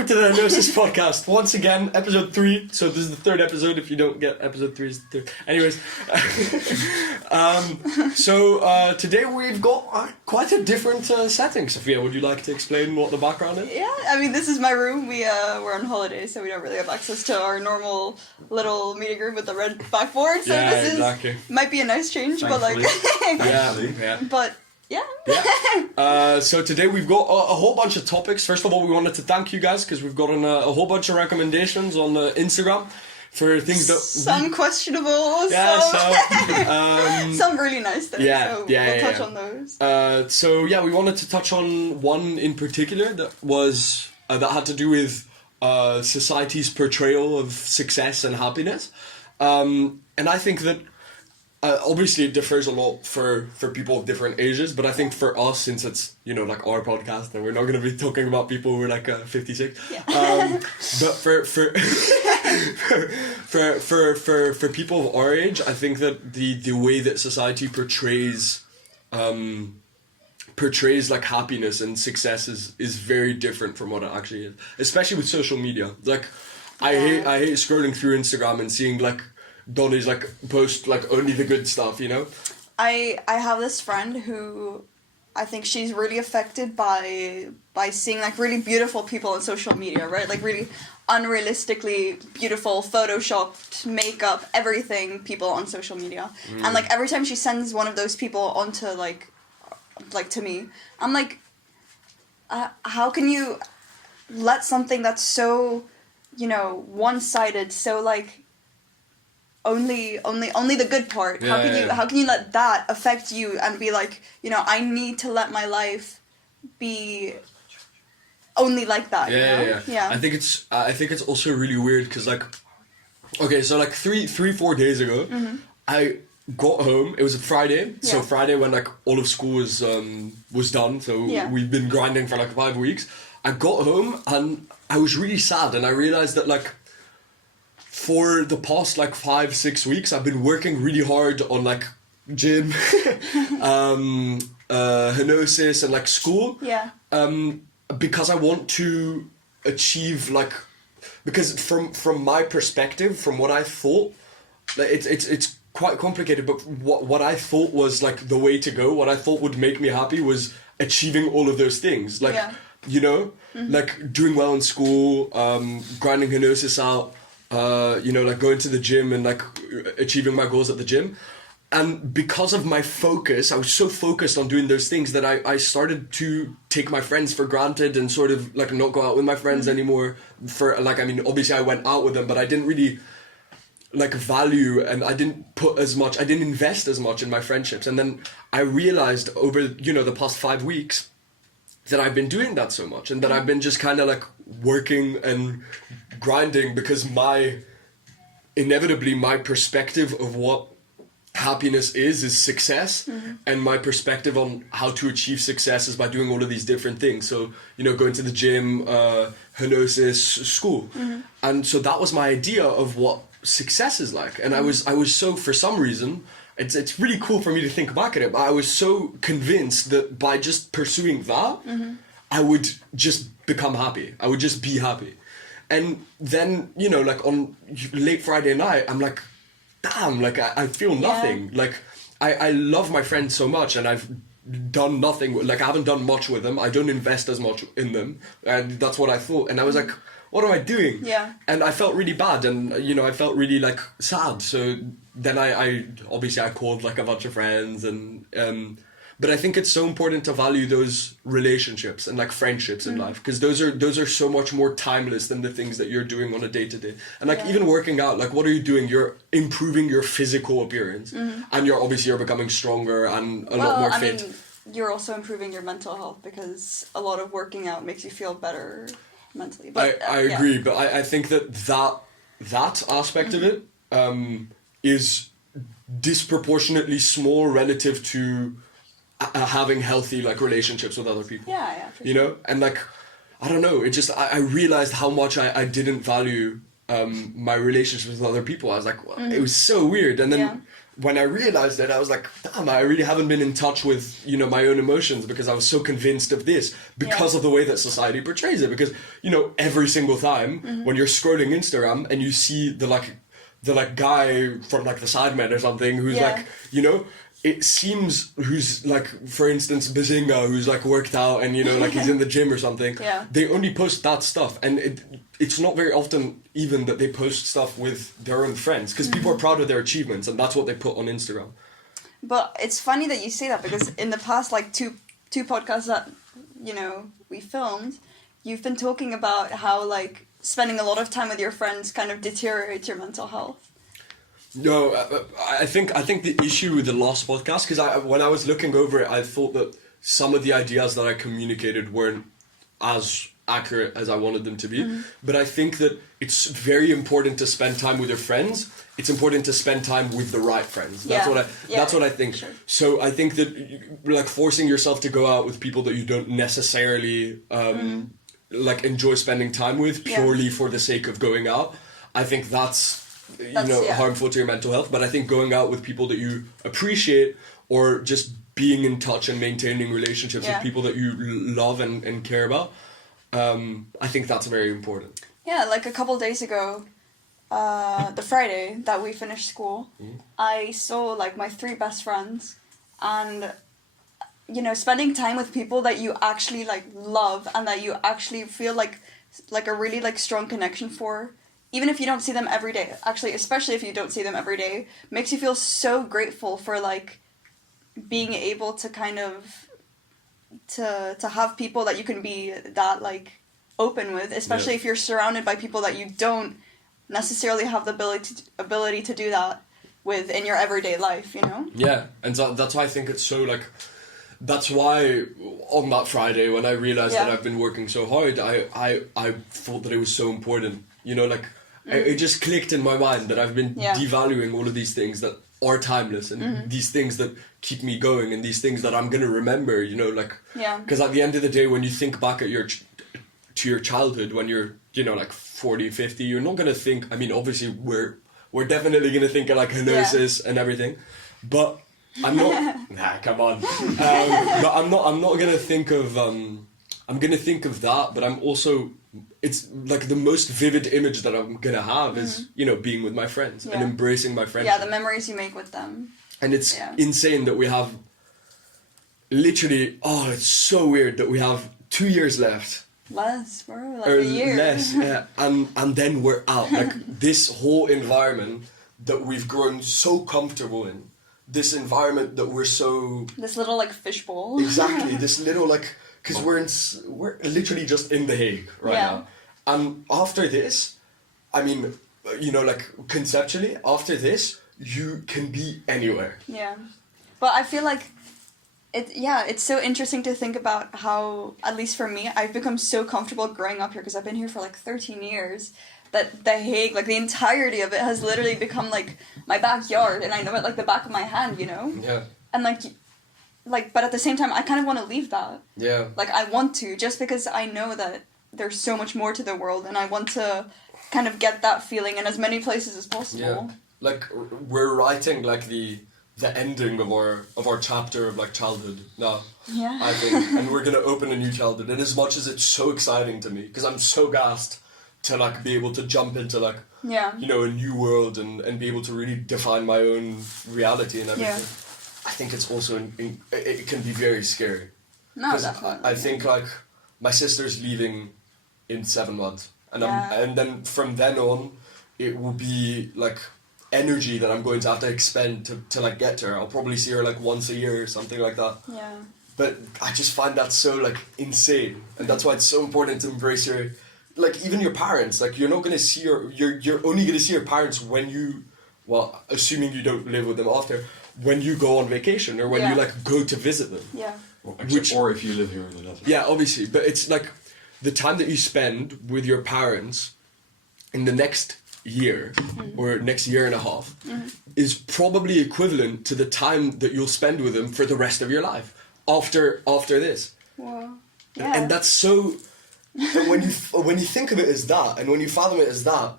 welcome to the HENOSIS Podcast. Once again, episode 3. So this is the third episode. If you don't get episode 3, is the third. Anyways, today we've got quite a different setting. Sophia, would you like to explain what the background is? Yeah, I mean, this is my room. We're on holiday, so we don't really have access to our normal little meeting room with the red backboard. So might be a nice change, Thankfully. But yeah. So today we've got a whole bunch of topics. First of all, we wanted to thank you guys because we've gotten a whole bunch of recommendations on Instagram for things that some questionable, some really nice things. We'll touch on those. We wanted to touch on one in particular that was that had to do with society's portrayal of success and happiness, and I think that. Obviously it differs a lot for people of different ages, but I think for us, since it's, like our podcast and we're not going to be talking about people who are like 56, but for people of our age, I think that the way that society portrays like happiness and success is very different from what it actually is, especially with social media. Like I hate scrolling through Instagram and seeing like Donnie's like post like only the good stuff, I have this friend who I think she's really affected by seeing like really beautiful people on social media, right? Like really unrealistically beautiful, photoshopped, makeup, everything people on social media. And like every time she sends one of those people onto like to me, I'm like, how can you let something that's so, one-sided, so like only the good part. How can you let that affect you and be like, I need to let my life be only like that. Yeah. I think it's also really weird because like, okay, so like 4 days ago, I got home. It was a Friday, so Friday when like all of school was done. So we've been grinding for like 5 weeks. I got home and I was really sad, and I realized that like. For the past like 5-6 weeks, I've been working really hard on like gym, HENOSIS and like school. Yeah. Because I want to achieve like, because from my perspective, from what I thought, it's quite complicated. But what I thought was like the way to go, what I thought would make me happy was achieving all of those things. Like like doing well in school, grinding HENOSIS out. Like going to the gym and like achieving my goals at the gym. And because of my focus, I was so focused on doing those things that I started to take my friends for granted and sort of like not go out with my friends anymore. For like, I mean, obviously I went out with them, but I didn't really like value, and I didn't invest as much in my friendships. And then I realized over, the past 5 weeks that I've been doing that so much, and that I've been just kind of like working and grinding because inevitably my perspective of what happiness is success, and my perspective on how to achieve success is by doing all of these different things. So going to the gym, HENOSIS, school, and so that was my idea of what success is like. And I was so, for some reason, it's really cool for me to think back at it, but I was so convinced that by just pursuing that, I would just become happy. I would just be happy. And then, like on late Friday night, I'm like, damn, like I feel nothing. Yeah. Like I love my friends so much, and I've done nothing. Like I haven't done much with them. I don't invest as much in them. And that's what I thought. And I was like, what am I doing? Yeah. And I felt really bad, and I felt really like sad. So then I obviously I called like a bunch of friends, and but I think it's so important to value those relationships and like friendships in life, because those are so much more timeless than the things that you're doing on a day-to-day. And like even working out, like what are you doing? You're improving your physical appearance, and you're becoming stronger and a lot more fit. Mean, you're also improving your mental health, because a lot of working out makes you feel better mentally. But I agree, but I think that aspect of it is disproportionately small relative to having healthy like relationships with other people. For sure. And like I don't know, it just I realized how much I didn't value my relationships with other people. I was like, well, it was so weird. And then when I realized that, I was like, damn, I really haven't been in touch with, you know, my own emotions, because I was so convinced of this because of the way that society portrays it. Because, you know, every single time when you're scrolling Instagram and you see the guy from like the Sidemen or something who's like, you know, it seems, who's like, for instance, Bazinga, who's like worked out and, you know, like he's in the gym or something. Yeah. They only post that stuff, and it's not very often even that they post stuff with their own friends, because people are proud of their achievements, and that's what they put on Instagram. But it's funny that you say that, because in the past, like two podcasts that, you know, we filmed, you've been talking about how like spending a lot of time with your friends kind of deteriorates your mental health. No, I think the issue with the last podcast, because when I was looking over it, I thought that some of the ideas that I communicated weren't as accurate as I wanted them to be. But I think that it's very important to spend time with your friends. It's important to spend time with the right friends. That's what I think. Sure. So I think that like forcing yourself to go out with people that you don't necessarily like enjoy spending time with purely for the sake of going out, I think that's harmful to your mental health. But I think going out with people that you appreciate, or just being in touch and maintaining relationships with people that you love and care about, I think that's very important. Yeah, like a couple days ago, the Friday that we finished school, I saw like my 3 best friends, and you know, spending time with people that you actually like love and that you actually feel like a really like strong connection for, even if you don't see them every day, actually, especially if you don't see them every day, makes you feel so grateful for like being able to kind of to have people that you can be that like open with, especially if you're surrounded by people that you don't necessarily have the ability to do that with in your everyday life, you know? Yeah, and so that's why I think it's so like, that's why on that Friday when I realized that I've been working so hard, I thought that it was so important, you know, like it just clicked in my mind that I've been devaluing all of these things that are timeless, and these things that keep me going, and these things that I'm gonna remember, you know, like, because at the end of the day, when you think back at your childhood, when you're, you know, like 40, 50, you're not gonna think, I mean, obviously we're definitely gonna think of like HENOSIS and everything, but I'm not. Nah, come on. But I'm not gonna think of. I'm gonna think of that, but I'm also. It's like the most vivid image that I'm gonna have is, you know, being with my friends and embracing my friends. Yeah, the memories you make with them. And it's insane that we have. Literally, it's so weird that we have 2 years left. Less, bro, like a year. Less, yeah, and then we're out. Like this whole environment that we've grown so comfortable in. This environment that we're so... This little, like, fishbowl. Exactly, this little, like... Because we're literally just in The Hague right now. And after this, I mean, you know, like, conceptually, after this, you can be anywhere. Yeah. But I feel like... it's so interesting to think about how, at least for me, I've become so comfortable growing up here, because I've been here for, like, 13 years... that The Hague, like the entirety of it has literally become like my backyard, and I know it like the back of my hand, you know? Yeah. And like, but at the same time, I kind of want to leave that. Yeah. Like, I want to, just because I know that there's so much more to the world, and I want to kind of get that feeling in as many places as possible. Yeah. Like, we're writing like the ending of our chapter of like childhood now. Yeah. I think, and we're gonna open a new childhood, and as much as it's so exciting to me, because I'm so gassed to like be able to jump into like you know, a new world and be able to really define my own reality and everything. I think it's also it can be very scary. No, definitely. I think like my sister's leaving in 7 months, and then from then on, it will be like energy that I'm going to have to expend to like get to her. I'll probably see her like once a year or something like that. Yeah. But I just find that so like insane, and that's why it's so important to embrace your. Like, even your parents, like, you're not going to see you're only going to see your parents when you, well, assuming you don't live with them after, when you go on vacation, or when you, like, go to visit them. Yeah. Or if you live here in the Netherlands. Yeah, obviously, but it's, like, the time that you spend with your parents in the next year, or next year and a half, is probably equivalent to the time that you'll spend with them for the rest of your life, after this. Wow. Yeah. And that's so... And when you think of it as that, and when you fathom it as that,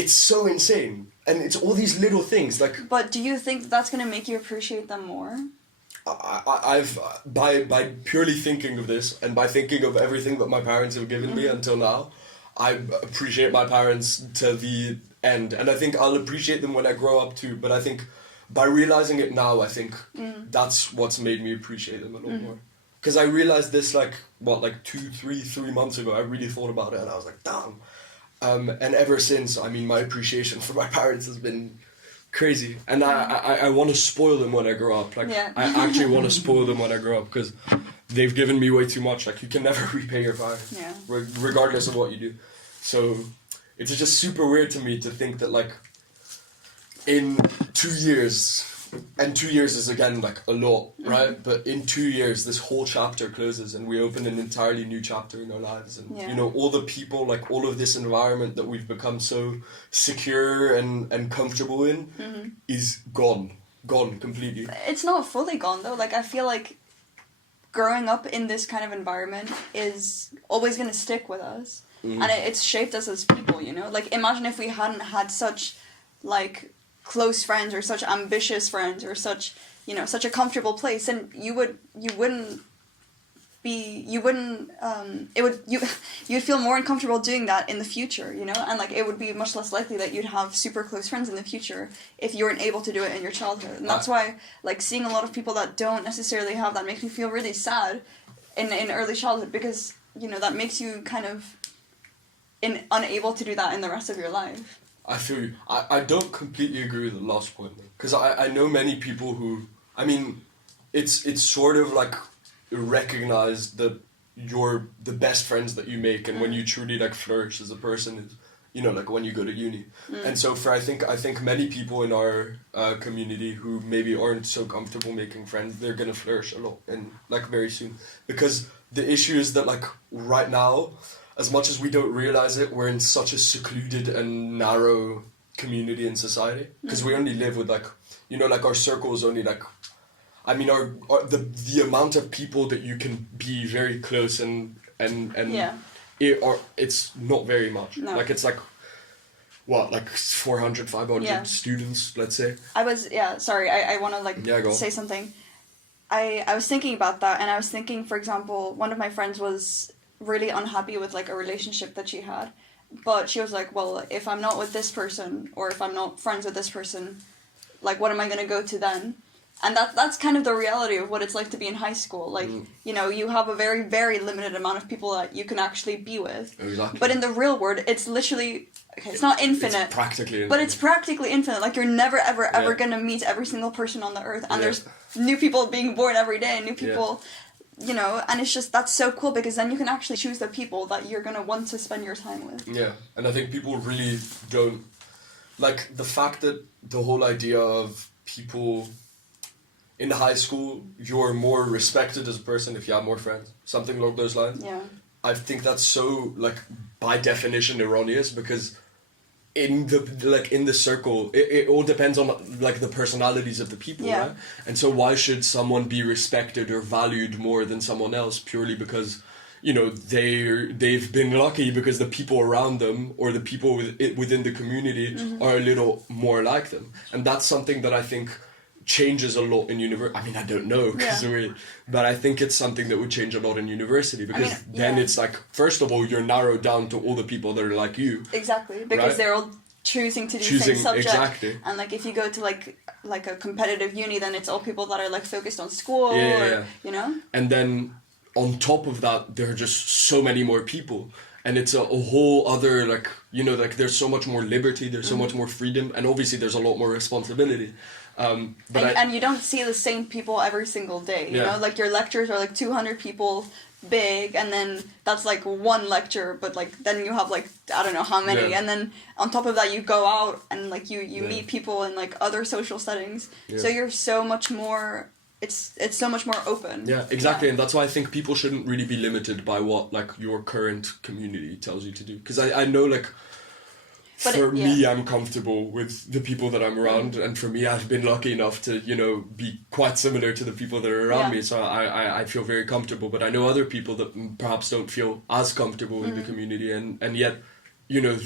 it's so insane. And it's all these little things, like... But do you think that's going to make you appreciate them more? I've by purely thinking of this, and by thinking of everything that my parents have given me until now, I appreciate my parents to the end. And I think I'll appreciate them when I grow up too. But I think by realizing it now, I think that's what's made me appreciate them a lot more. Because I realized this, like, 3 months ago, I really thought about it, and I was like, damn. And ever since, I mean, my appreciation for my parents has been crazy. And I want to spoil them when I grow up. Like, I actually want to spoil them when I grow up, because they've given me way too much. Like, you can never repay your parents, regardless of what you do. So it's just super weird to me to think that, like, in 2 years... And 2 years is, again, like, a lot, right? But in 2 years, this whole chapter closes and we open an entirely new chapter in our lives. And, you know, all the people, like, all of this environment that we've become so secure and comfortable in is gone. Gone completely. It's not fully gone, though. Like, I feel like growing up in this kind of environment is always going to stick with us. And it's shaped us as people, you know? Like, imagine if we hadn't had such, like... close friends or such ambitious friends or such, you know, such a comfortable place, and you'd feel more uncomfortable doing that in the future, you know, and like it would be much less likely that you'd have super close friends in the future if you weren't able to do it in your childhood. And that's why, like, seeing a lot of people that don't necessarily have that makes me feel really sad in early childhood, because, you know, that makes you kind of unable to do that in the rest of your life. I feel you. I don't completely agree with the last point, though. Because I know many people who... I mean, it's sort of like recognized that you're the best friends that you make, and when you truly, like, flourish as a person is, you know, like, when you go to uni. And so for I think many people in our community who maybe aren't so comfortable making friends, they're going to flourish a lot, and, like, very soon. Because the issue is that, like, right now... As much as we don't realize it, we're in such a secluded and narrow community and society. Because we only live with, like, you know, like, our circle is only, like... I mean, the amount of people that you can be very close and it's not very much. No. Like, it's, like, what, like 400, 500 students, let's say? I want to, like, say something. I was thinking about that, and I was thinking, for example, one of my friends was... really unhappy with, like, a relationship that she had, but she was like, well, if I'm not with this person, or if I'm not friends with this person, like, what am I going to go to then? And that's kind of the reality of what it's like to be in high school. Like, you know, you have a very, very limited amount of people that you can actually be with. Exactly. But in the real world, it's literally, okay, it's not infinite. It's practically infinite. But it's practically infinite. Like, you're never, ever going to meet every single person on the earth. And there's new people being born every day, and new people... You know, and it's just, that's so cool, because then you can actually choose the people that you're going to want to spend your time with. Yeah, and I think people really don't... Like, the fact that the whole idea of people in high school, you're more respected as a person if you have more friends. Something along those lines. Yeah. I think that's so, like, by definition erroneous, because... in the circle, it all depends on, like, the personalities of the people, right? And so why should someone be respected or valued more than someone else purely because, you know, they've been lucky because the people around them or the people within the community are a little more like them? And that's something that I think changes a lot in university. I mean, I don't know, but I think it's something that would change a lot in university, because then it's like, first of all, you're narrowed down to all the people that are like you. Exactly, because they're all choosing to do the same subject. Exactly. And, like, if you go to, like a competitive uni, then it's all people that are, like, focused on school, you know? And then, on top of that, there are just so many more people. And it's a whole other, like, you know, like, there's so much more liberty, there's so much more freedom, and obviously there's a lot more responsibility. And you don't see the same people every single day, you know? Like, your lectures are, like, 200 people big, and then that's, like, one lecture, but, like, then you have, like, I don't know how many, and then on top of that you go out and, like, you meet people in, like, other social settings, so you're so much more... It's so much more open. Yeah, exactly, and that's why I think people shouldn't really be limited by what, like, your current community tells you to do. Because I know, like, for me, I'm comfortable with the people that I'm around, and for me, I've been lucky enough to, you know, be quite similar to the people that are around me, so I feel very comfortable. But I know other people that perhaps don't feel as comfortable in the community, and yet, you know,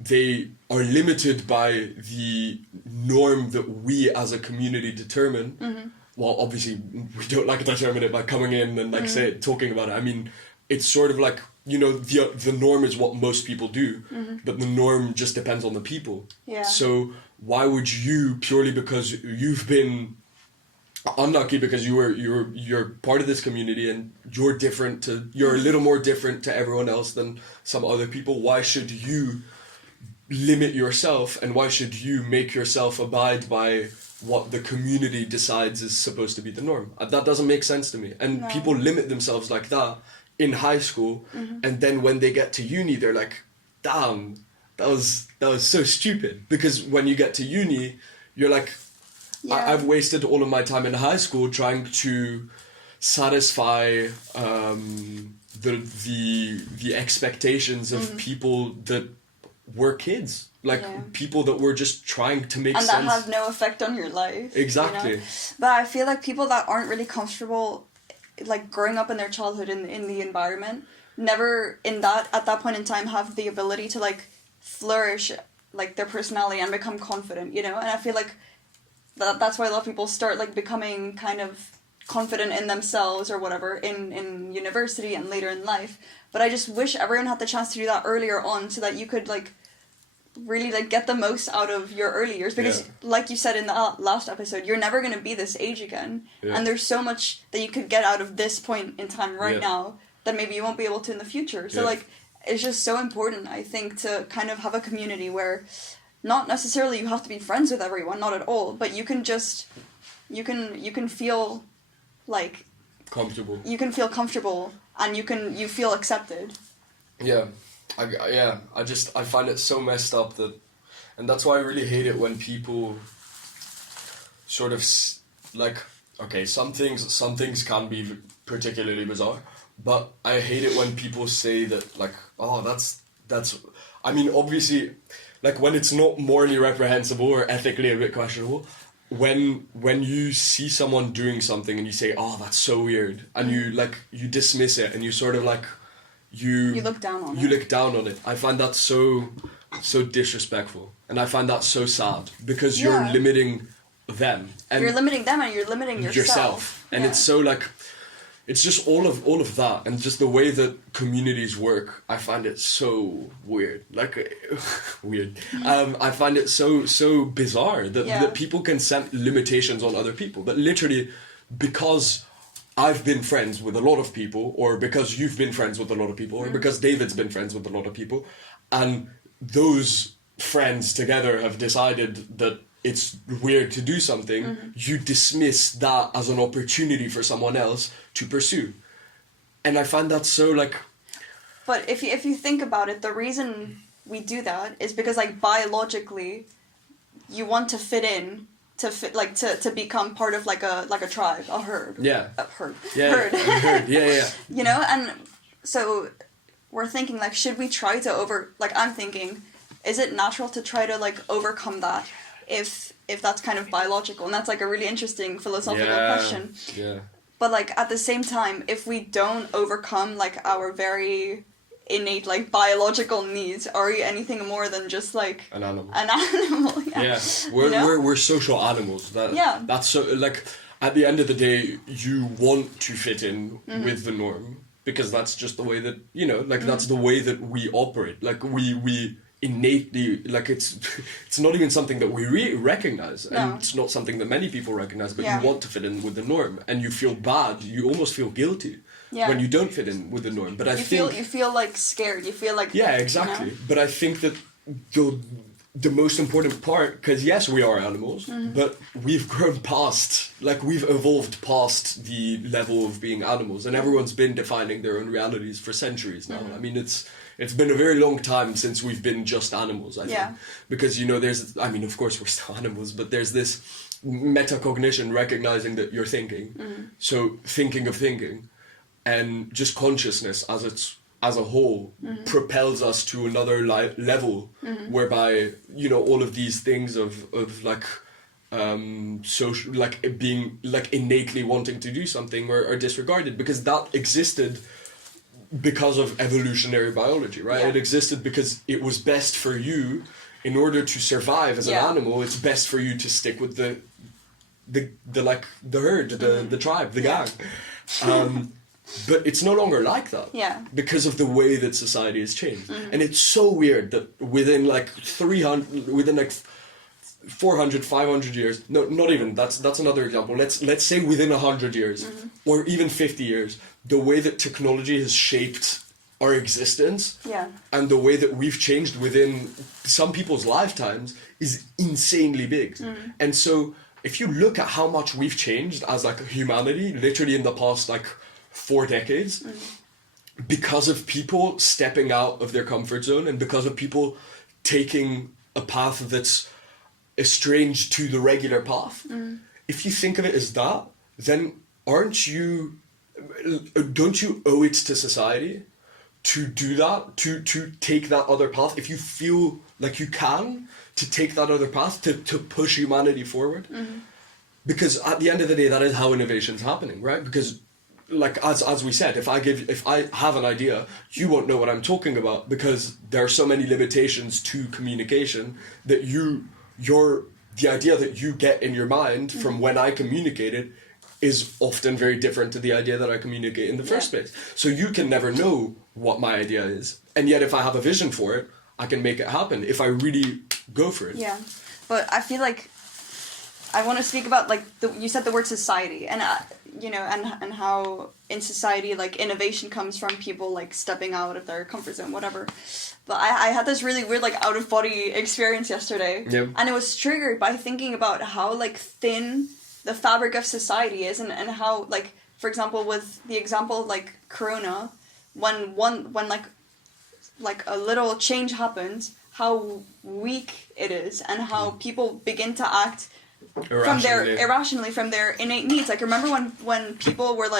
they are limited by the norm that we as a community determine. Well, obviously, we don't like determine it by coming in and talking about it. I mean, it's sort of like, the norm is what most people do, but the norm just depends on the people. Yeah. So why would you, purely because you've been unlucky because you're part of this community and you're a little more different to everyone else than some other people, why should you limit yourself, and why should you make yourself abide by what the community decides is supposed to be the norm? That doesn't make sense to me. And people limit themselves like that in high school, and then when they get to uni, they're like, damn, that was so stupid. Because when you get to uni, you're like, I've wasted all of my time in high school trying to satisfy the expectations of people that were kids, people that were just trying to make sense. And that have no effect on your life. Exactly. But I feel like people that aren't really comfortable, like growing up in their childhood in the environment, never at that point in time have the ability to like flourish like their personality and become confident, And I feel like that's why a lot of people start like becoming kind of confident in themselves or whatever in university and later in life. But I just wish everyone had the chance to do that earlier on, so that you could like really like get the most out of your early years, because like you said in the last episode, you're never going to be this age again, and there's so much that you could get out of this point in time right now that maybe you won't be able to in the future. So like it's just so important, I think, to kind of have a community where not necessarily you have to be friends with everyone, not at all, but you can just you can feel like comfortable. You can feel comfortable, and you feel accepted. Yeah. I find it so messed up and that's why I really hate it when people sort of like, okay, some things can be particularly bizarre, but I hate it when people say that like, oh, that's, I mean, obviously, like when it's not morally reprehensible or ethically a bit questionable, when you see someone doing something and you say, oh, that's so weird, and you dismiss it, and you sort of like, you look down on it. You look down on it. I find that so disrespectful, and I find that so sad, because you're limiting them. And you're limiting them, and you're limiting yourself. And it's so like, it's just all of that, and just the way that communities work. I find it so weird, like weird. I find it so bizarre that people can set limitations on other people. But literally, because I've been friends with a lot of people, or because you've been friends with a lot of people, or because David's been friends with a lot of people, and those friends together have decided that it's weird to do something, you dismiss that as an opportunity for someone else to pursue. And I find that so like... But if you think about it, the reason we do that is because like biologically, you want to fit in, to become part of like a tribe, a herd. Yeah. A herd. Yeah. Herd. Herd. Yeah. And so we're thinking like, should we try to I'm thinking, is it natural to try to like overcome that if that's kind of biological? And that's like a really interesting philosophical question. Yeah. But like at the same time, if we don't overcome like our very innate like biological needs, are we anything more than just like an animal? Yeah. We're social animals. That's so like, at the end of the day, you want to fit in with the norm, because that's just the way that that's the way that we operate. Like we innately, like it's not even something that we recognize, and it's not something that many people recognize, but you want to fit in with the norm, and you feel bad, you almost feel guilty when you don't fit in with the norm. But you feel like scared, you feel like exactly. But I think that the most important part, because yes, we are animals, but we've grown past, like we've evolved past the level of being animals, and everyone's been defining their own realities for centuries now. I mean, it's been a very long time since we've been just animals, I think. Because, of course we're still animals, but there's this metacognition, recognizing that you're thinking. So thinking of thinking, and just consciousness as a whole propels us to another level, whereby, all of these things of like, social, like being like innately wanting to do something are disregarded, because that existed because of evolutionary biology, right? Yeah. It existed because it was best for you in order to survive as an animal. It's best for you to stick with the herd, the tribe, the gang. But it's no longer like that. Yeah. Because of the way that society has changed. And it's so weird that within 400, 500 years, no, not even, that's another example. Let's say within 100 years, or even 50 years, the way that technology has shaped our existence and the way that we've changed within some people's lifetimes is insanely big. And so if you look at how much we've changed as like humanity, literally in the past 4 decades, because of people stepping out of their comfort zone and because of people taking a path that's estranged to the regular path, if you think of it as that, then don't you owe it to society to do that, to take that other path, if you feel like you can, to take that other path, to push humanity forward? Because at the end of the day, that is how innovation's happening, right? Because as we said, if I have an idea, you won't know what I'm talking about because there are so many limitations to communication that the idea that you get in your mind from when I communicate it is often very different to the idea that I communicate in the first place. So you can never know what my idea is. And yet if I have a vision for it, I can make it happen if I really go for it. Yeah. But I feel like I want to speak about you said the word society, and and how in society innovation comes from people stepping out of their comfort zone, whatever. But I had this really weird out of body experience yesterday, and it was triggered by thinking about how thin the fabric of society is, and how for example with the example of Corona, when a little change happens, how weak it is, and how people begin to act irrationally from their innate needs. Remember when people were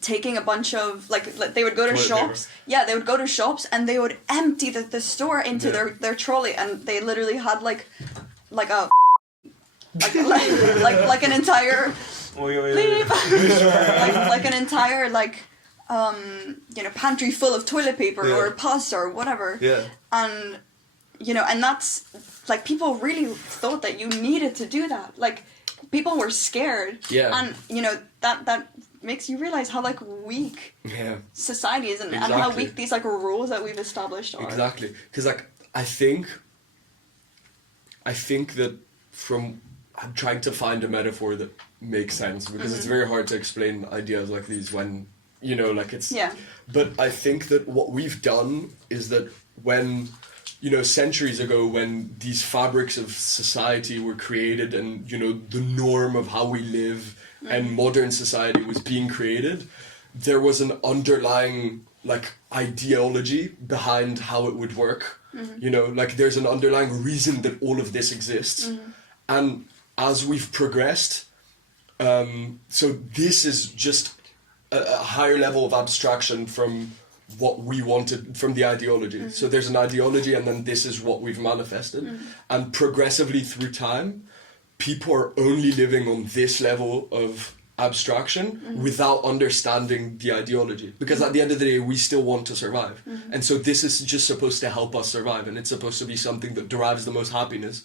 taking a bunch of they would go to shops. Yeah, they would go to shops and they would empty the store into their trolley, and they literally had an entire an entire pantry full of toilet paper or pasta or whatever. Yeah. And and that's people really thought that you needed to do that. People were scared. Yeah. And that makes you realize how weak society is, and how weak these rules that we've established are. Exactly. Because I think that I'm trying to find a metaphor that makes sense, because it's very hard to explain ideas like these when it's. Yeah. But I think that what we've done is that when centuries ago, when these fabrics of society were created and, the norm of how we live and modern society was being created, there was an underlying, ideology behind how it would work. There's an underlying reason that all of this exists. And as we've progressed, so this is just a higher level of abstraction from what we wanted from the ideology. So there's an ideology, and then this is what we've manifested. And progressively through time, people are only living on this level of abstraction without understanding the ideology. Because at the end of the day, we still want to survive. And so this is just supposed to help us survive, and it's supposed to be something that derives the most happiness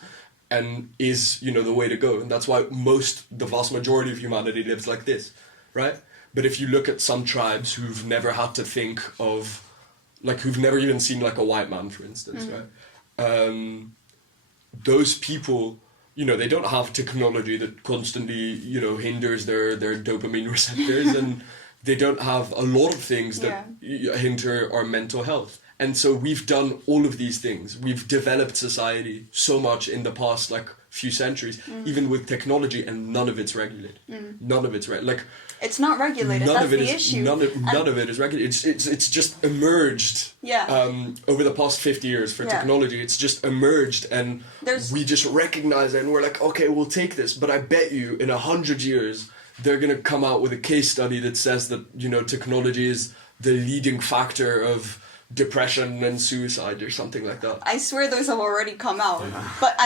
and is, the way to go. And that's why the vast majority of humanity lives like this, right? But if you look at some tribes who've never had to think of, who've never even seen a white man, for instance, right? Those people, they don't have technology that constantly, hinders their dopamine receptors, and they don't have a lot of things that hinder our mental health. And so we've done all of these things. We've developed society so much in the past few centuries, even with technology, and none of it's regulated. None of it's it's not regulated. That's the issue. None of it is regulated. It's just emerged. Over the past 50 years for technology, it's just emerged, and we just recognize it, and we're okay, we'll take this. But I bet you, in 100 years, they're gonna come out with a case study that says that technology is the leading factor of depression and suicide or something like that. I swear those have already come out, but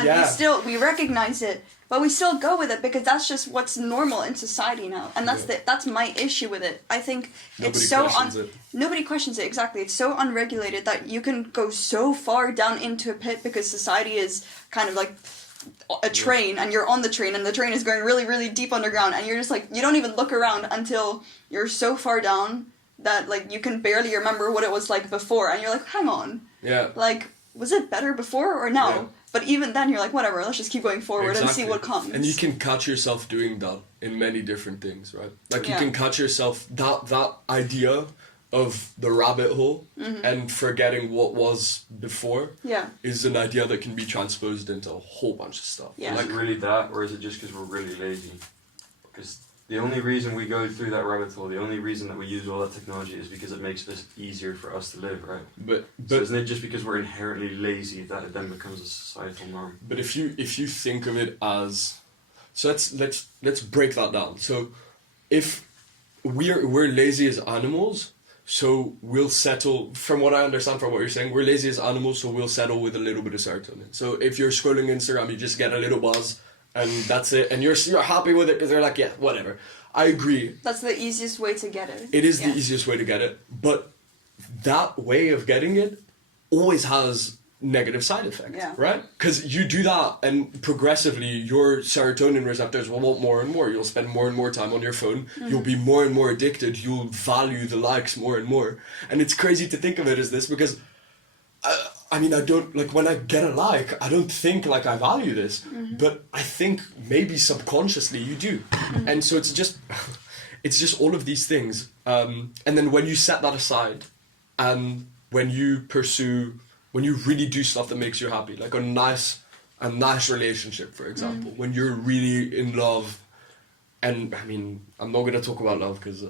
we recognize it, but we still go with it because that's just what's normal in society now, and that's my issue with it. I think nobody questions it, exactly. It's so unregulated that you can go so far down into a pit because society is kind of like a train, and you're on the train, and the train is going really, really deep underground, and you're just like, you don't even look around until you're so far down that like you can barely remember what it was like before, and you're like, hang on, like, was it better before or no? Yeah. But even then, you're like, whatever, let's just keep going forward and see what comes. And you can catch yourself doing that in many different things, right? Like, you can catch yourself, that idea of the rabbit hole and forgetting what was before is an idea that can be transposed into a whole bunch of stuff. Yeah. Is it really that, or is it just because we're really lazy? Because the only reason we go through that rabbit hole, the only reason that we use all that technology is because it makes this easier for us to live, right? But so isn't it just because we're inherently lazy that it then becomes a societal norm? But if you think of it as, so let's break that down. So if we're lazy as animals, so we'll settle, from what I understand from what you're saying, we're lazy as animals, so we'll settle with a little bit of serotonin. So if you're scrolling Instagram, you just get a little buzz, and that's it, and you're happy with it because they're like, yeah, whatever. I agree. That's the easiest way to get it. It is the easiest way to get it, but that way of getting it always has negative side effects, right? Because you do that, and progressively your serotonin receptors will want more and more. You'll spend more and more time on your phone. You'll be more and more addicted. You'll value the likes more and more. And it's crazy to think of it as this because I mean, I don't, like, when I get a like, I don't think, like, I value this, but I think maybe subconsciously you do. And so it's just all of these things. And then when you set that aside, and when you really do stuff that makes you happy, like a nice relationship, for example, when you're really in love, and I mean, I'm not going to talk about love because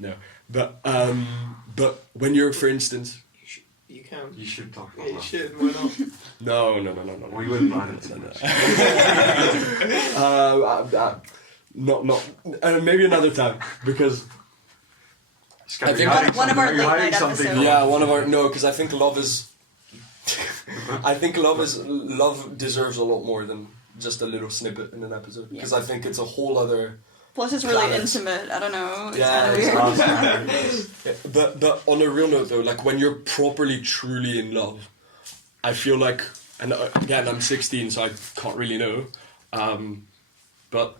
no, but when you're, for instance, you can. You should talk about that. You should, why not? No. We wouldn't mind it too much. Maybe another time, because I think one of our late night episodes. Yeah, because I think love deserves a lot more than just a little snippet in an episode, because I think it's a whole other. Plus, it's really intimate. I don't know. It's kind of weird. But on a real note, though, like, when you're properly, truly in love, I feel like, and again, I'm 16, so I can't really know, but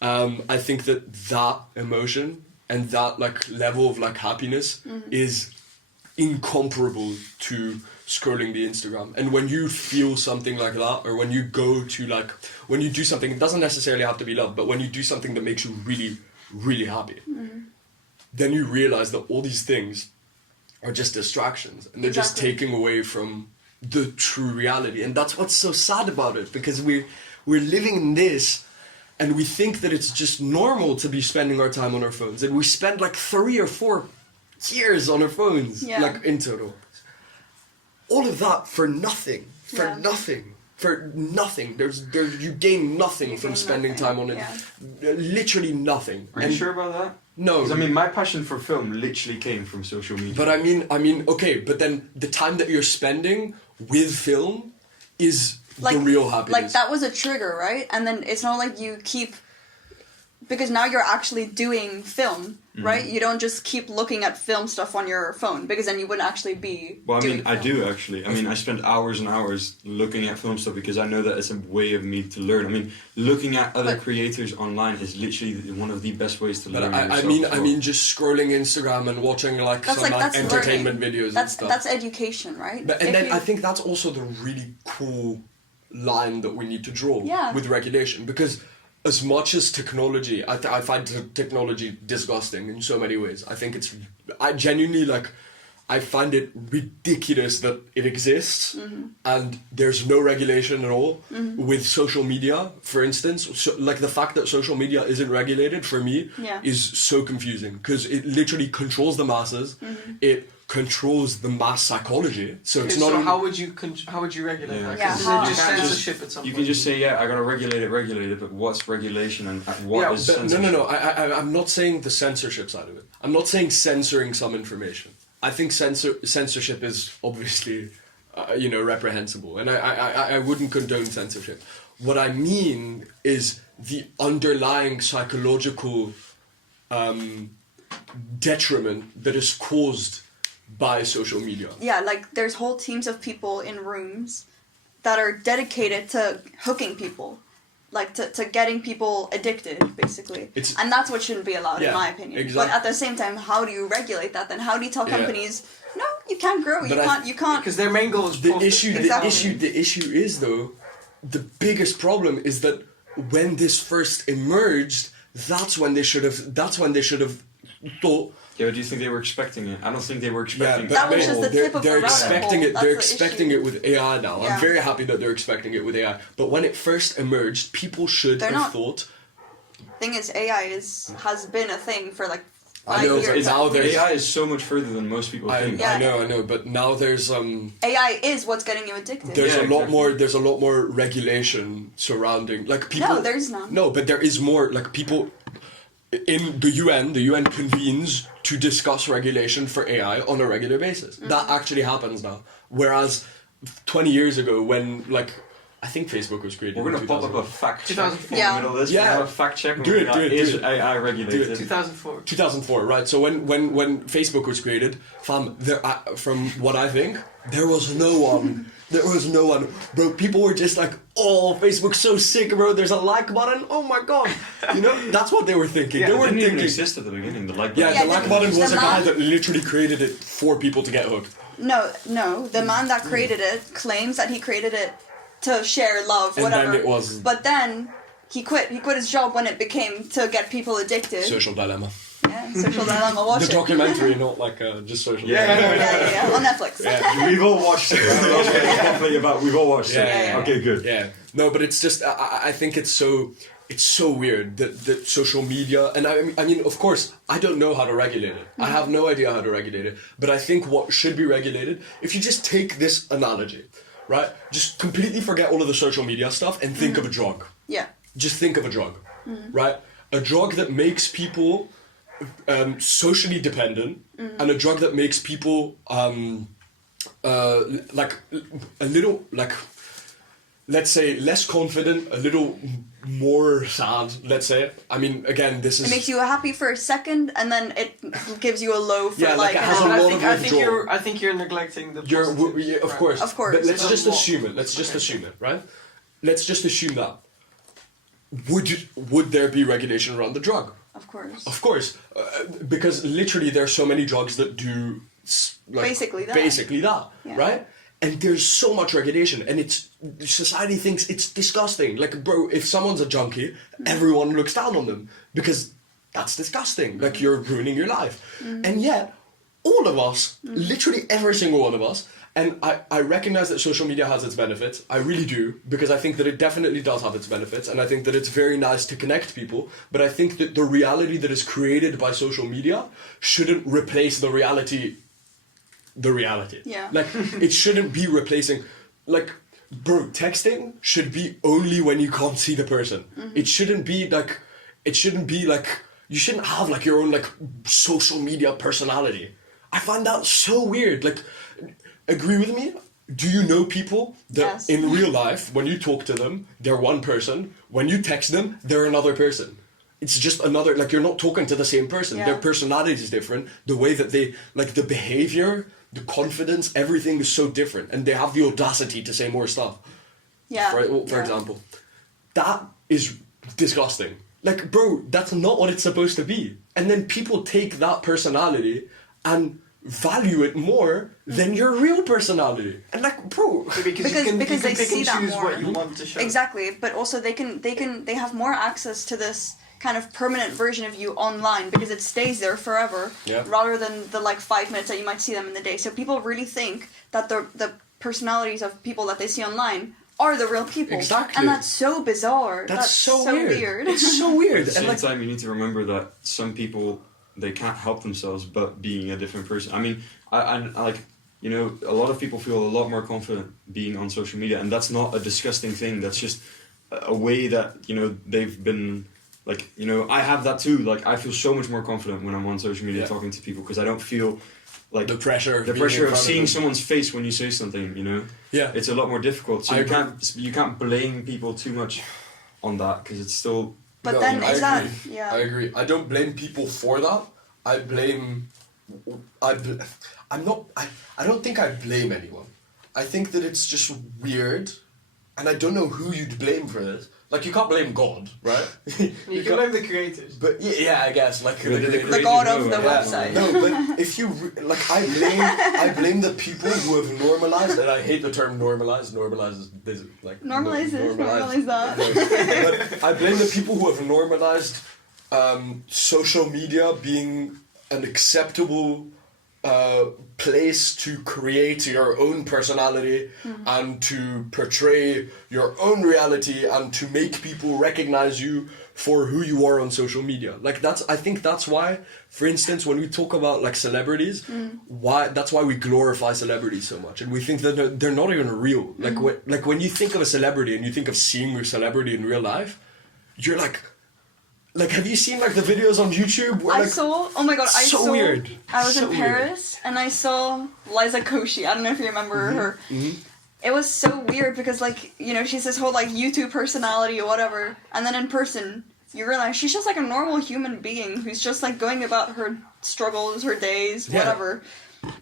I think that emotion and that, like, level of, like, happiness is incomparable to scrolling the Instagram. And when you feel something like that, or when you go to, like, when you do something, it doesn't necessarily have to be love, but when you do something that makes you really, really happy, then you realize that all these things are just distractions, and they're just taking away from the true reality. And that's what's so sad about it, because we're living in this, and we think that it's just normal to be spending our time on our phones, and we spend like 3 or 4 years on our phones, like, in total. All of that for nothing. You gain nothing from spending time on it. Literally nothing. Are you sure about that? No. Because I mean, my passion for film literally came from social media. But I mean, okay, but then the time that you're spending with film is the real happiness. Like, that was a trigger, right? And then it's not like you keep, because now you're actually doing film, right? You don't just keep looking at film stuff on your phone, because then you wouldn't actually be doing film. I do, actually. I mean, I spend hours and hours looking at film stuff because I know that it's a way of me to learn. I mean, looking at other creators online is literally one of the best ways to learn. I mean, just scrolling Instagram and watching, like, some entertainment videos and stuff. That's education, right? I think that's also the really cool line that we need to draw with regulation, because as much as technology, I find technology disgusting in so many ways. I genuinely, like, I find it ridiculous that it exists and there's no regulation at all. With social media, for instance, so, like, the fact that social media isn't regulated, for me, is so confusing, because it literally controls the masses. It controls the mass psychology. So it's not. So how would you regulate that? Just censorship at some point. You can just say, I gotta regulate it. But what's regulation and what is censorship? No. I'm not saying the censorship side of it. I'm not saying censoring some information. I think censorship is obviously, reprehensible, and I wouldn't condone censorship. what I mean is the underlying psychological detriment that is caused by social media. Yeah, like there's whole teams of people in rooms that are dedicated to hooking people. Like to getting people addicted, basically. And that's what shouldn't be allowed, in my opinion. Exactly. But at the same time, how do you regulate that then? How do you tell companies, no, you can't grow, you can't... Because their main goal is the profit. issue. The issue is, though, the biggest problem is that when this first emerged, that's when they should have thought. Yeah, but do you think they were expecting it? I don't think they were expecting it. That was just the tip of the rabbit expecting hole. it. That's They're the expecting issue. it with AI now. Yeah. I'm very happy that they're expecting it with AI. But when it first emerged, people should have thought. Thing is, AI has been a thing for like 5 I know, years. but now there's AI is so much further than most people think. Yeah. I know, but now there's AI is what's getting you addicted. There's a lot more regulation surrounding like people. No, there's none. No, but there is more like people in the UN. The UN convenes to discuss regulation for AI on a regular basis. Mm-hmm. That actually happens now. Whereas 20 years ago, when like I think Facebook was created. We're gonna in pop up 2000. a fact check 2004. in the middle of this. Yeah. We're gonna have a fact check. Do it, Is do it. AI regulated? Do it. 2004. 2004, right? So when Facebook was created, fam, from what I think, there was no one. There was no one, bro. People were just like, "Oh, Facebook's so sick, bro. There's a like button. Oh my god." You know, that's what they were thinking. Yeah, they it weren't didn't even thinking. exist at the beginning. The like Yeah, button. the like button was the a guy man- that literally created it for people to get hooked. No, the man that created it claims that he created it to share love, And whatever. then it was- But then he quit his job when it became to get people addicted. Social dilemma. Yeah, social dilemma, watch The it. documentary, not like just social. Yeah, dilemma. Yeah, on Netflix. We've all watched it. We've all watched it. Yeah. Okay, good. Yeah. No, but it's just I think it's so weird that social media, and I mean of course I don't know how to regulate it. I have no idea how to regulate it. But I think what should be regulated, if you just take this analogy, right? Just completely forget all of the social media stuff and think of a drug. Yeah. Just think of a drug, right? A drug that makes people socially dependent, and a drug that makes people like a little like, let's say, less confident, a little more sad, let's say. I mean, again, this is... It makes you happy for a second, and then it gives you a low for Yeah, like it has a an lot hour. of withdrawal. I think you're neglecting the You're, positives. yeah, of Right. course. Of course. But let's just What? assume it. Let's just assume it, right? Let's just assume that. Would there be regulation around the drug? Of course. Of course, because literally there are so many drugs that do like, Basically that. Yeah. right? And there's so much regulation, and society thinks it's disgusting. Like, bro, if someone's a junkie, everyone looks down on them because that's disgusting. Like, you're ruining your life. And yet, all of us, literally every single one of us, and I recognize that social media has its benefits. I really do, because I think that it definitely does have its benefits, and I think that it's very nice to connect people, but I think that the reality that is created by social media shouldn't replace the reality. Yeah. Like, it shouldn't be replacing, like, bro, texting should be only when you can't see the person. It shouldn't be like, you shouldn't have, like, your own, like, social media personality. I find that so weird. Like, agree with me? Do you know people that in real life, when you talk to them, they're one person. When you text them, they're another person. It's just another, like, you're not talking to the same person. Yeah. Their personality is different. The way that they, like, the behavior, the confidence, everything is so different. And they have the audacity to say more stuff. Yeah. For example. That is disgusting. Like, bro, that's not what it's supposed to be. And then people take that personality and value it more than your real personality. And like, bro, Because you can they pick see and that choose more. what you want to show. Exactly, but also they have more access to this kind of permanent version of you online because it stays there forever, rather than the like 5 minutes that you might see them in the day. So people really think that the personalities of people that they see online are the real people. Exactly. And that's so bizarre. that's so weird. It's It's so weird. At the same And like, time, you need to remember that some people, they can't help themselves but being a different person. I mean, I like, you know, a lot of people feel a lot more confident being on social media, and that's not a disgusting thing. That's just a way that, you know, they've been, like, you know, I have that too. Like, I feel so much more confident when I'm on social media talking to people, because I don't feel like the pressure of seeing someone's face when you say something, you know. Yeah, it's a lot more difficult. So you can't blame people too much on that because it's still. But no, then is that agree. I agree. I don't blame people for that. I don't think I blame anyone. I think that it's just weird, and I don't know who you'd blame for this. Like, you can't blame God, right? You can blame the creators. But yeah, I guess like the God of the website. No, but if you I blame the people who have normalized, and I hate the term normalize. Normalize is like normalize that. But I blame the people who have normalized social media being an acceptable place to create your own personality and to portray your own reality and to make people recognize you for who you are on social media. Like I think that's why, for instance, when we talk about like celebrities, that's why we glorify celebrities so much, and we think that they're not even real. Like when you think of a celebrity and you think of seeing your celebrity in real life, you're like, have you seen like the videos on YouTube? Where, weird. I was in Paris and I saw Liza Koshy. I don't know if you remember her. Mm-hmm. It was so weird because she's this whole like YouTube personality or whatever, and then in person you realize she's just like a normal human being who's just like going about her struggles, her days, whatever.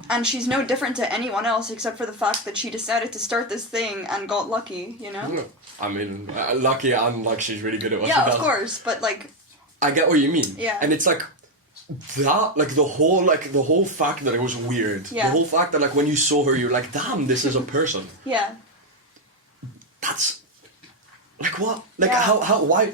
And she's no different to anyone else except for the fact that she decided to start this thing and got lucky, you know? I mean, lucky and like she's really good at what she does. Yeah, of course, but like... I get what you mean. Yeah. And it's like that, like the whole fact that it was weird. Yeah. The whole fact that like when you saw her, you're like, damn, this is a person. Yeah. That's like what? Like why?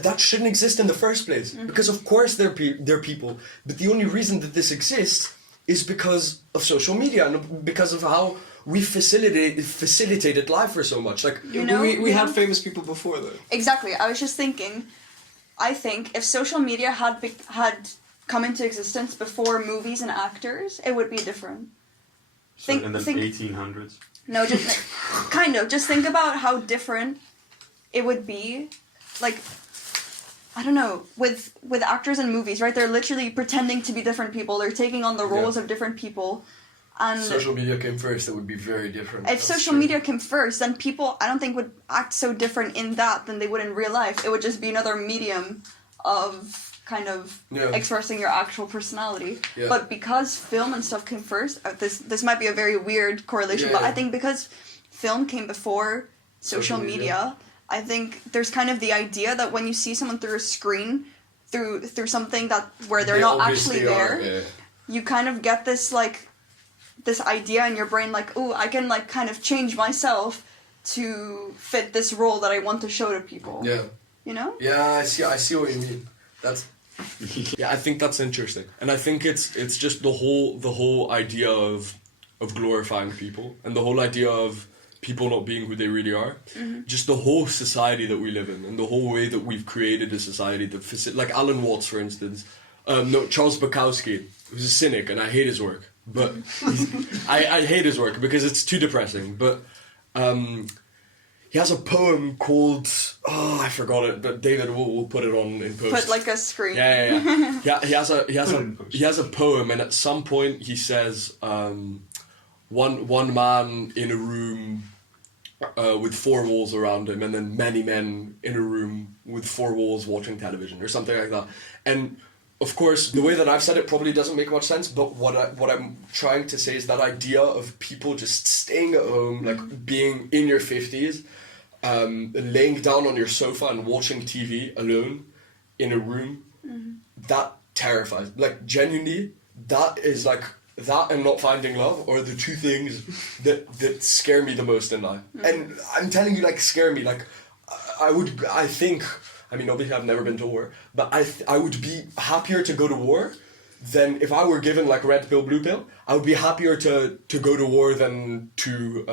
That shouldn't exist in the first place. Mm-hmm. Because of course they're people, but the only reason that this exists is because of social media and because of how we facilitated life for so much. Like we had famous people before though. Exactly. I was just thinking. I think if social media had come into existence before movies and actors, it would be different. So in the 1800s? No, just kind of. Just think about how different it would be. Like, I don't know, with actors in movies, right? They're literally pretending to be different people. They're taking on the roles of different people. And social media came first, it would be very different. If social media came first, then people, I don't think, would act so different in that than they would in real life. It would just be another medium of kind of expressing your actual personality. Yeah. But because film and stuff came first, this might be a very weird correlation, but I think because film came before social media, I think there's kind of the idea that when you see someone through a screen, through something where they're not actually there, you kind of get this like... this idea in your brain, like, ooh, I can, like, kind of change myself to fit this role that I want to show to people. Yeah. You know? Yeah, I see what you mean. That's... yeah, I think that's interesting. And I think it's just the whole idea of glorifying people, and the whole idea of people not being who they really are. Mm-hmm. Just the whole society that we live in, and the whole way that we've created a society that... like Alan Watts, for instance. Charles Bukowski, who's a cynic, and I hate his work. But I hate his work because it's too depressing. But he has a poem called I forgot it. But David will put it on in post. Put like a screen. Yeah. He has a poem, and at some point he says one man in a room with four walls around him, and then many men in a room with four walls watching television or something like that. And of course, the way that I've said it probably doesn't make much sense, but what I'm trying to say is that idea of people just staying at home, like being in your 50s, laying down on your sofa and watching TV alone in a room, that terrifies. Like, genuinely, that is like, that and not finding love are the two things that scare me the most in life. And I'm telling you, like, scare me. Like, I mean, obviously I've never been to war, but I would be happier to go to war than if I were given like red pill, blue pill. I would be happier to go to war than to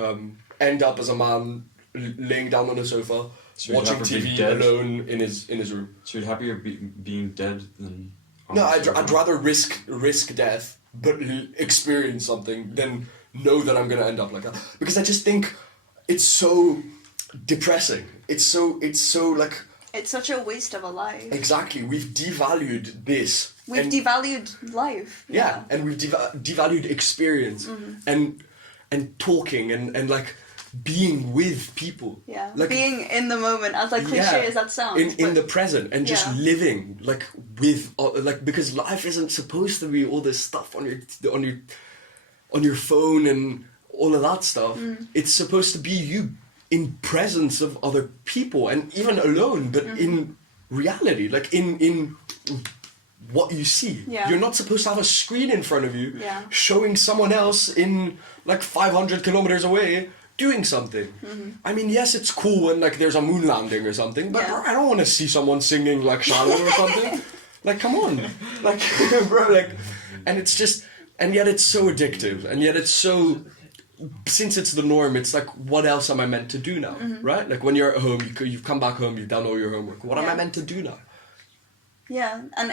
end up as a man laying down on a sofa, watching TV alone in his room. So you're happier being dead than... No, I'd rather risk death, but experience something than know that I'm going to end up like that. Because I just think it's so depressing. It's so like... It's such a waste of a life. Exactly. We've devalued this. We've devalued life. Yeah, and we've devalued experience and talking and like being with people. Yeah, like being in the moment, as like cliche as that sounds. In the present and just living like with like, because life isn't supposed to be all this stuff on your phone and all of that stuff. It's supposed to be you in presence of other people and even alone, but in reality, like in what you see. Yeah. You're not supposed to have a screen in front of you showing someone else in like 500 kilometers away doing something. I mean, yes, it's cool when like there's a moon landing or something, but bro, I don't want to see someone singing like Shallow or something. Like, come on. Like, bro, like, and it's just, and yet it's so addictive, and yet it's so, since it's the norm, it's like, what else am I meant to do now, right? Like when you're at home, you've come back home, you've done all your homework. What am I meant to do now? Yeah, and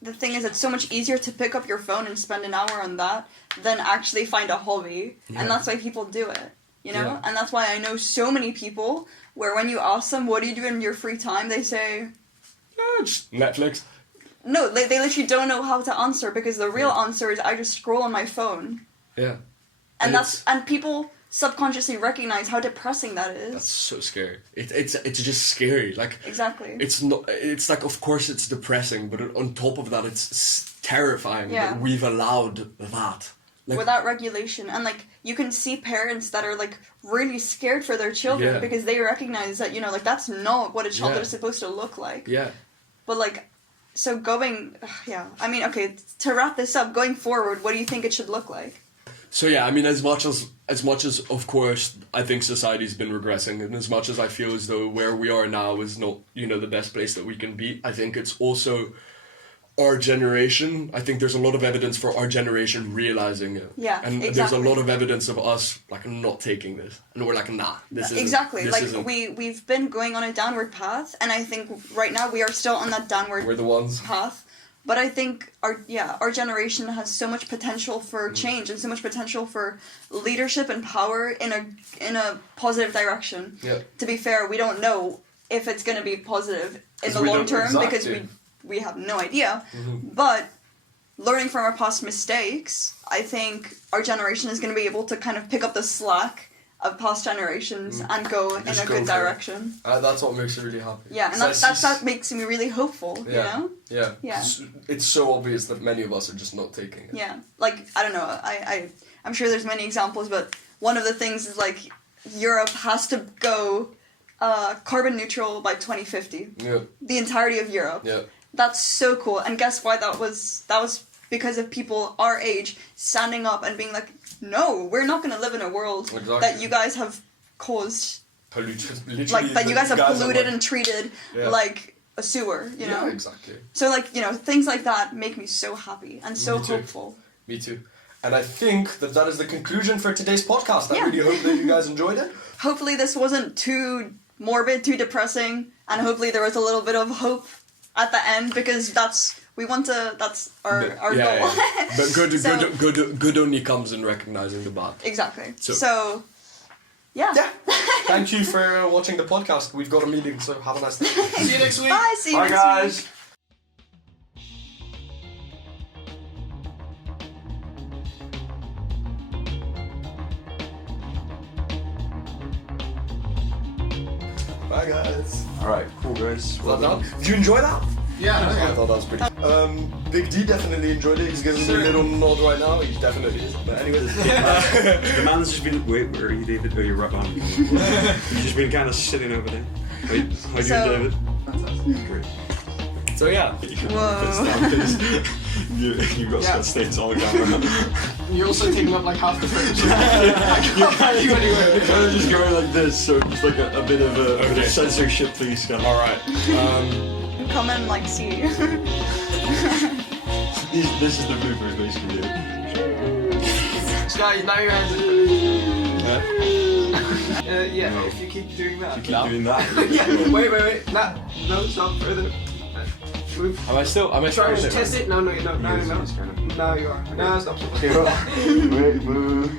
the thing is, it's so much easier to pick up your phone and spend an hour on that than actually find a hobby, and that's why people do it, you know? And that's why I know so many people where when you ask them, what do you do in your free time, they say, Just Netflix. No, they literally don't know how to answer, because the real answer is I just scroll on my phone. Yeah. And people subconsciously recognize how depressing that is. That's so scary. It's just scary. Like, exactly. It's not. It's like, of course it's depressing, but on top of that, it's terrifying that we've allowed that. Like, without regulation. And like, you can see parents that are like really scared for their children because they recognize that, you know, like that's not what a child is supposed to look like. Yeah. But like, so I mean, okay, to wrap this up, going forward, what do you think it should look like? So yeah, I mean, as much as of course I think society's been regressing, and as much as I feel as though where we are now is not, you know, the best place that we can be, I think it's also our generation. I think there's a lot of evidence for our generation realizing it. Yeah, and there's a lot of evidence of us like not taking this, and we're like, nah, this isn't. Exactly. This like isn't. we've been going on a downward path, and I think right now we are still on that downward We're the ones. path. But I think our generation has so much potential for change and so much potential for leadership and power in a positive direction. Yeah. To be fair, we don't know if it's going to be positive in the long term because we have no idea. But learning from our past mistakes, I think our generation is going to be able to kind of pick up the slack of past generations and go in a good direction. That's what makes me really happy. Yeah, and that makes me really hopeful, you know? Yeah. Yeah. It's so obvious that many of us are just not taking it. Yeah. Like, I don't know, I'm sure there's many examples, but one of the things is, like, Europe has to go carbon neutral by 2050. Yeah. The entirety of Europe. Yeah. That's so cool. And guess why that was because of people our age standing up and being like, no, we're not going to live in a world that you guys have caused, polluted, like that you guys have polluted and treated like a sewer, you know? Yeah, exactly. So like, you know, things like that make me so happy and so hopeful. Me too. And I think that is the conclusion for today's podcast. I really hope that you guys enjoyed it. Hopefully this wasn't too morbid, too depressing, and hopefully there was a little bit of hope at the end, because that's our goal. Yeah. But good only comes in recognizing the bad. Exactly. So yeah. Thank you for watching the podcast. We've got a meeting, so have a nice day. See you next week. Bye. See you Bye, next guys. week. Bye, guys. Alright, cool, guys. Well done. Did you enjoy that? Yeah, I thought that was pretty. Big D definitely enjoyed it. He's giving me a little nod right now. He definitely is. But anyways, The man's just been. Wait, where are you, David? Oh, you're right on. You've just been kind of sitting over there. How you doing, David? Fantastic. Great. so yeah. Whoa. You've got Scott stains on the camera. You're also taking up like half the footage. I can't find you anywhere. You're kind of just going like this, so just like a bit of a censorship, please, Scott. Alright. Come and like see. This is the bloopers, basically. Scott, now your hands in yeah, No. if you keep doing that. You keep doing that. Yeah, wait. No, stop further. Move. Am I still Try in to it? test it. No, you're not. No, Yes, yes, kind of. No, you are. No, stop. Okay, wait, move.